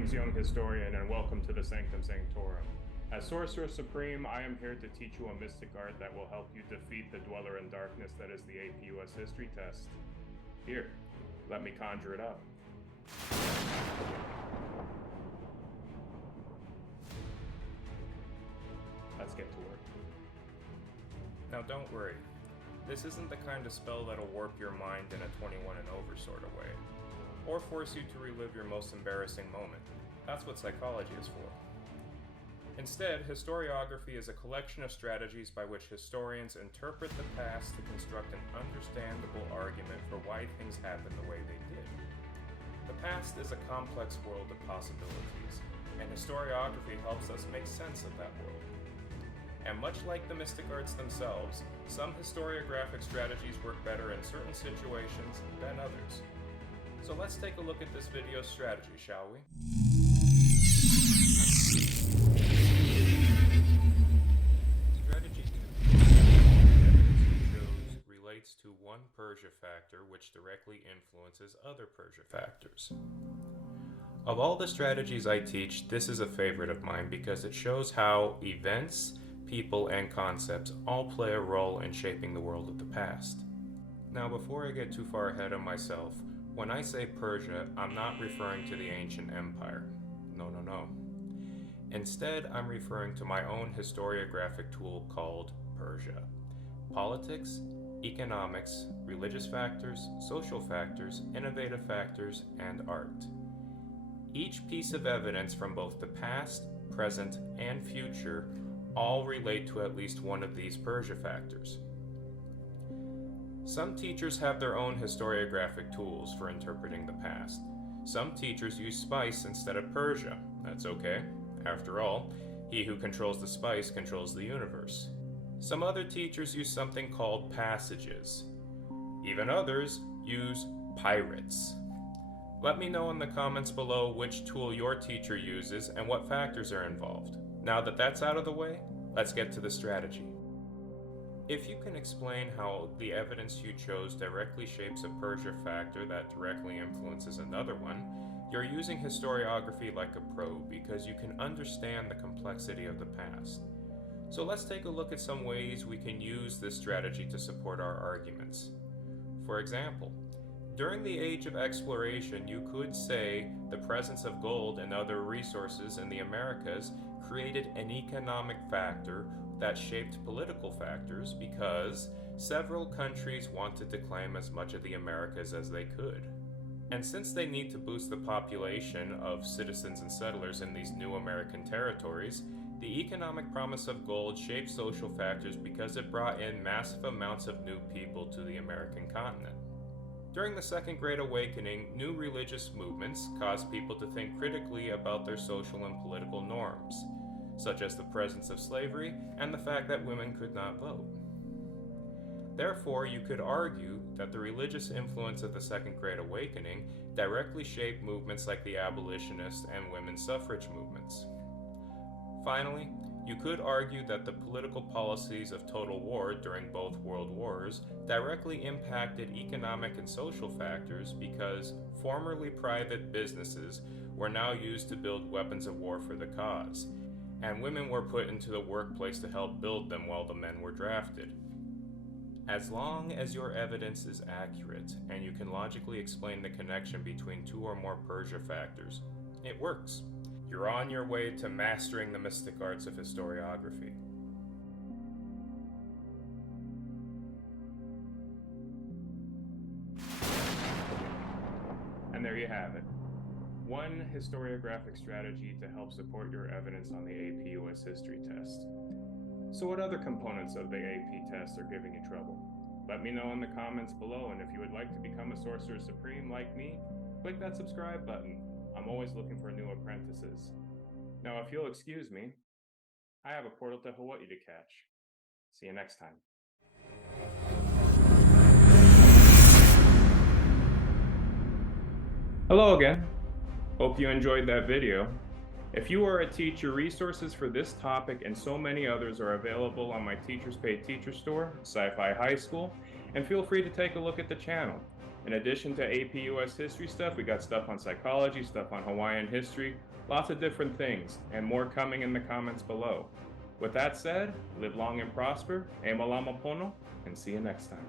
Greetings, young historian, and welcome to the Sanctum Sanctorum. As Sorcerer Supreme, I am here to teach you a mystic art that will help you defeat the dweller in darkness that is the APUSH history test. Here, let me conjure it up. Let's get to work. Now don't worry, this isn't the kind of spell that'll warp your mind in a 21 and over sort of way, or force you to relive your most embarrassing moment. That's what psychology is for. Instead, historiography is a collection of strategies by which historians interpret the past to construct an understandable argument for why things happened the way they did. The past is a complex world of possibilities, and historiography helps us make sense of that world. And much like the mystic arts themselves, some historiographic strategies work better in certain situations than others. So let's take a look at this video's strategy, shall we? Strategy 2. Evidence you chose relates to one Persia factor which directly influences other Persia factors. Of all the strategies I teach, this is a favorite of mine because it shows how events, people, and concepts all play a role in shaping the world of the past. Now, before I get too far ahead of myself, when I say Persia, I'm not referring to the ancient empire. No. Instead, I'm referring to my own historiographic tool called Persia. Politics, economics, religious factors, social factors, innovative factors, and art. Each piece of evidence from both the past, present, and future all relate to at least one of these Persia factors. Some teachers have their own historiographic tools for interpreting the past. Some teachers use spice instead of Persia. That's okay. After all, he who controls the spice controls the universe. Some other teachers use something called passages. Even others use pirates. Let me know in the comments below which tool your teacher uses and what factors are involved. Now that that's out of the way, let's get to the strategy. If you can explain how the evidence you chose directly shapes a Persia factor that directly influences another one, you're using historiography like a pro because you can understand the complexity of the past. So let's take a look at some ways we can use this strategy to support our arguments. For example, during the Age of Exploration, you could say the presence of gold and other resources in the Americas created an economic factor that shaped political factors because several countries wanted to claim as much of the Americas as they could. And since they need to boost the population of citizens and settlers in these new American territories, the economic promise of gold shaped social factors because it brought in massive amounts of new people to the American continent. During the Second Great Awakening, new religious movements caused people to think critically about their social and political norms, such as the presence of slavery and the fact that women could not vote. Therefore, you could argue that the religious influence of the Second Great Awakening directly shaped movements like the abolitionist and women's suffrage movements. Finally, you could argue that the political policies of total war during both world wars directly impacted economic and social factors because formerly private businesses were now used to build weapons of war for the cause, and women were put into the workplace to help build them while the men were drafted. As long as your evidence is accurate and you can logically explain the connection between two or more Persia factors, it works. You're on your way to mastering the mystic arts of historiography. And there you have it. One historiographic strategy to help support your evidence on the APUSH history test. So what other components of the AP test are giving you trouble? Let me know in the comments below, and if you would like to become a Sorcerer Supreme like me, click that subscribe button. I'm always looking for new apprentices. Now, if you'll excuse me, I have a portal to Hawaii to catch. See you next time. Hello again. Hope you enjoyed that video. If you are a teacher, resources for this topic and so many others are available on my Teachers Pay Teacher store, Sci-Fi High School, and feel free to take a look at the channel. In addition to AP US history stuff, we got stuff on psychology, stuff on Hawaiian history, lots of different things, and more coming in the comments below. With that said, live long and prosper, e malama pono, and see you next time.